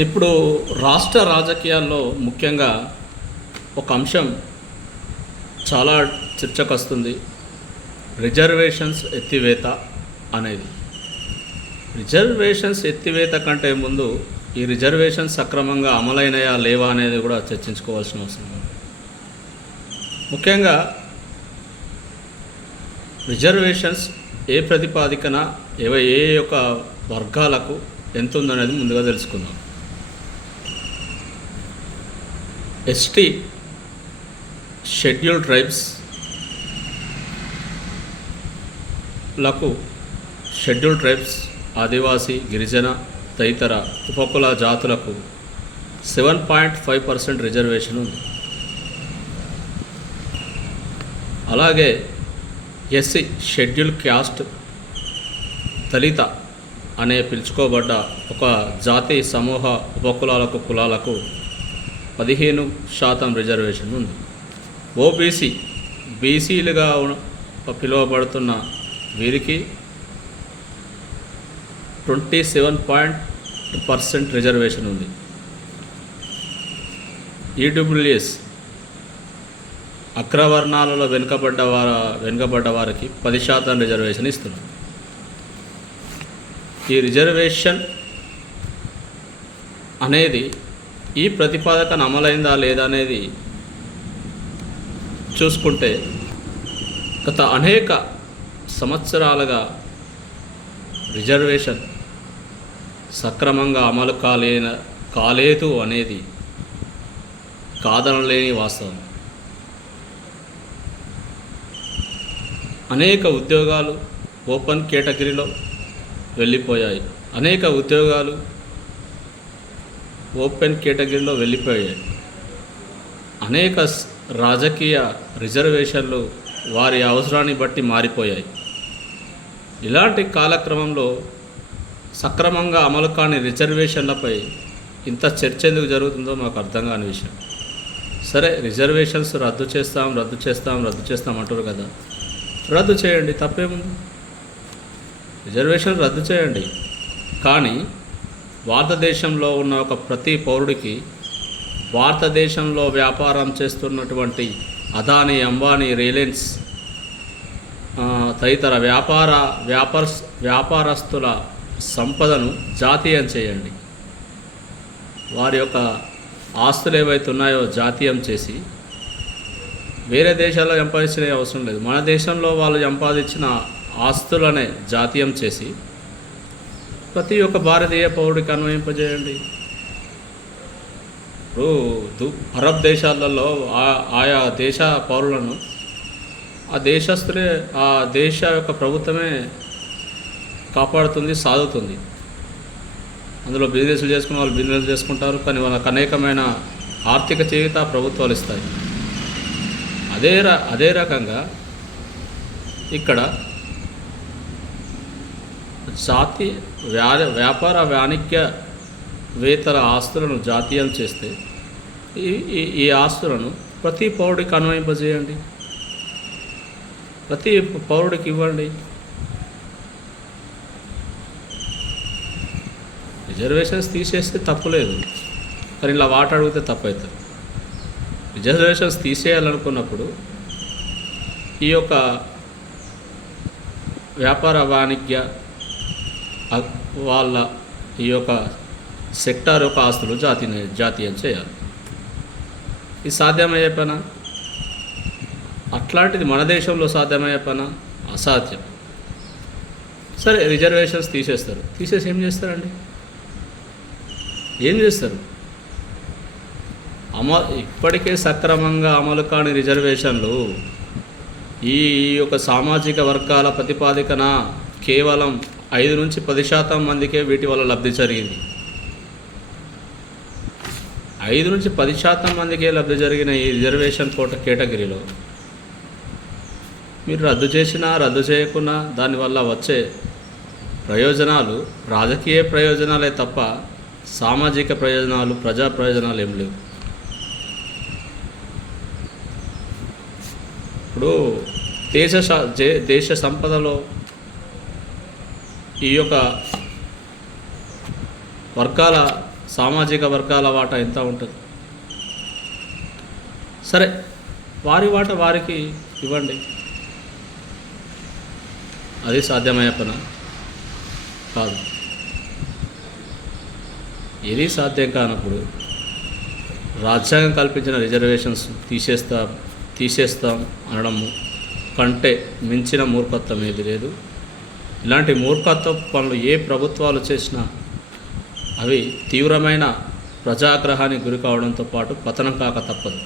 ఇప్పుడు రాష్ట్ర రాజకీయాల్లో ముఖ్యంగా ఒక అంశం చాలా చర్చకు వస్తుంది. రిజర్వేషన్స్ ఎత్తివేత అనేది. రిజర్వేషన్స్ ఎత్తివేత కంటే ముందు ఈ రిజర్వేషన్స్ సక్రమంగా అమలైనయా లేవా అనేది కూడా చర్చించుకోవాల్సిన అవసరం ఉంది. ముఖ్యంగా రిజర్వేషన్స్ ఏ ప్రతిపాదికన ఏ యొక్క వర్గాలకు ఎంత ఉందనేది ముందుగా తెలుసుకుందాం. ఎస్టీ షెడ్యూల్ ట్రైబ్స్ ఆదివాసీ గిరిజన తదితర ఉపకుల జాతులకు 7.5% రిజర్వేషన్ ఉంది. అలాగే ఎస్సీ షెడ్యూల్ క్యాస్ట్ దళిత అనే పిలుచుకోబడ్డ ఒక జాతి సమూహ కులాలకు 15% రిజర్వేషన్ ఉంది. ఓబీసీ బీసీలుగా పిలువబడుతున్న వీరికి 27% రిజర్వేషన్ ఉంది. ఈడబ్ల్యూఎస్ అగ్రవర్ణాలలో వెనుకబడ్డ వారికి 10% రిజర్వేషన్ ఇస్తున్నారు. ఈ రిజర్వేషన్ అనేది ఈ ప్రతిపాదకన అమలైందా లేదా అనేది చూసుకుంటే గత అనేక సంవత్సరాలుగా రిజర్వేషన్ సక్రమంగా అమలు కాలేదు అనేది కాదనలేని వాస్తవం. అనేక ఉద్యోగాలు ఓపెన్ కేటగిరీలో వెళ్ళిపోయాయి. అనేక రాజకీయ రిజర్వేషన్లు వారి అవసరాన్ని బట్టి మారిపోయాయి. ఇలాంటి కాలక్రమంలో సక్రమంగా అమలు కాని రిజర్వేషన్లపై ఇంత చర్చ ఎందుకు జరుగుతుందో మాకు అర్థం కాని విషయం. సరే, రిజర్వేషన్స్ రద్దు చేస్తాం అంటారు కదా, రద్దు చేయండి, తప్పేముంది? రిజర్వేషన్ రద్దు చేయండి. కానీ భారతదేశంలో ఉన్న ఒక ప్రతి పౌరుడికి, భారతదేశంలో వ్యాపారం చేస్తున్నటువంటి అదానీ, అంబానీ, రిలయన్స్ తదితర వ్యాపారస్తుల సంపదను జాతీయం చేయండి. వారి యొక్క ఆస్తులు ఏవైతే ఉన్నాయో జాతీయం చేసి వేరే దేశాల్లో సంపాదించే అవసరం లేదు. మన దేశంలో వాళ్ళు సంపాదించిన ఆస్తులనే జాతీయం చేసి ప్రతి ఒక్క భారతీయ పౌరుడికి అన్వయింపజేయండి. ఇప్పుడు అరబ్ దేశాలలో ఆయా దేశ పౌరులను ఆ దేశస్తులే, ఆ దేశ యొక్క ప్రభుత్వమే కాపాడుతుంది, సాదుతుంది. అందులో బిజినెస్లు చేసుకున్న వాళ్ళు బిజినెస్ చేసుకుంటారు, కానీ వాళ్ళకి అనేకమైన ఆర్థిక చేయూత ప్రభుత్వాలు ఇస్తాయి. అదే రకంగా ఇక్కడ వ్యాపార వాణిజ్యవేత్తల ఆస్తులను జాతీయం చేస్తే ఈ ఆస్తులను ప్రతి పౌరుడికి అన్వయింపజేయండి, ప్రతి పౌరుడికి ఇవ్వండి. రిజర్వేషన్స్ తీసేస్తే తప్పులేదు, కానీ ఇలా వాట అడిగితే తప్పు అవుతుంది. రిజర్వేషన్స్ తీసేయాలనుకున్నప్పుడు ఈ యొక్క వ్యాపార వాణిజ్య వాళ్ళ ఈ యొక్క సెక్టార్ యొక్క ఆస్తులు జాతీయం చేయాలి. ఇది సాధ్యమయ్యే పనా? అట్లాంటిది మన దేశంలో సాధ్యమయ్యే పనా? అసాధ్యం. సరే, రిజర్వేషన్స్ తీసేసి ఏం చేస్తారండి? ఇప్పటికే సక్రమంగా అమలు కాని రిజర్వేషన్లు ఈ యొక్క సామాజిక వర్గాల ప్రతిపాదికన కేవలం 5-10% మందికే వీటి వల్ల లబ్ధి జరిగింది. 5-10% మందికే లబ్ధి జరిగిన ఈ రిజర్వేషన్ కేటగిరీలో మీరు రద్దు చేసినా రద్దు చేయకున్నా దానివల్ల వచ్చే ప్రయోజనాలు రాజకీయ ప్రయోజనాలే తప్ప సామాజిక ప్రయోజనాలు, ప్రజా ప్రయోజనాలు ఏం లేవు. ఇప్పుడు దేశ సంపదలో ఈ యొక్క వర్గాల సామాజిక వర్గాల వాటా ఎంత ఉంటుంది? సరే, వారి వాటా వారికి ఇవ్వండి. అది సాధ్యమయ్యే పని కాదు. ఏది సాధ్యం కానప్పుడు రాజ్యాంగం కల్పించిన రిజర్వేషన్స్ తీసేస్తాం అనడము కంటే మించిన మూర్ఖత్వం ఏది లేదు. ఇలాంటి మూర్ఖత్వ పనులు ఏ ప్రభుత్వాలు చేసినా అవి తీవ్రమైన ప్రజాగ్రహానికి గురి కావడంతో పాటు పతనం కాక తప్పదు.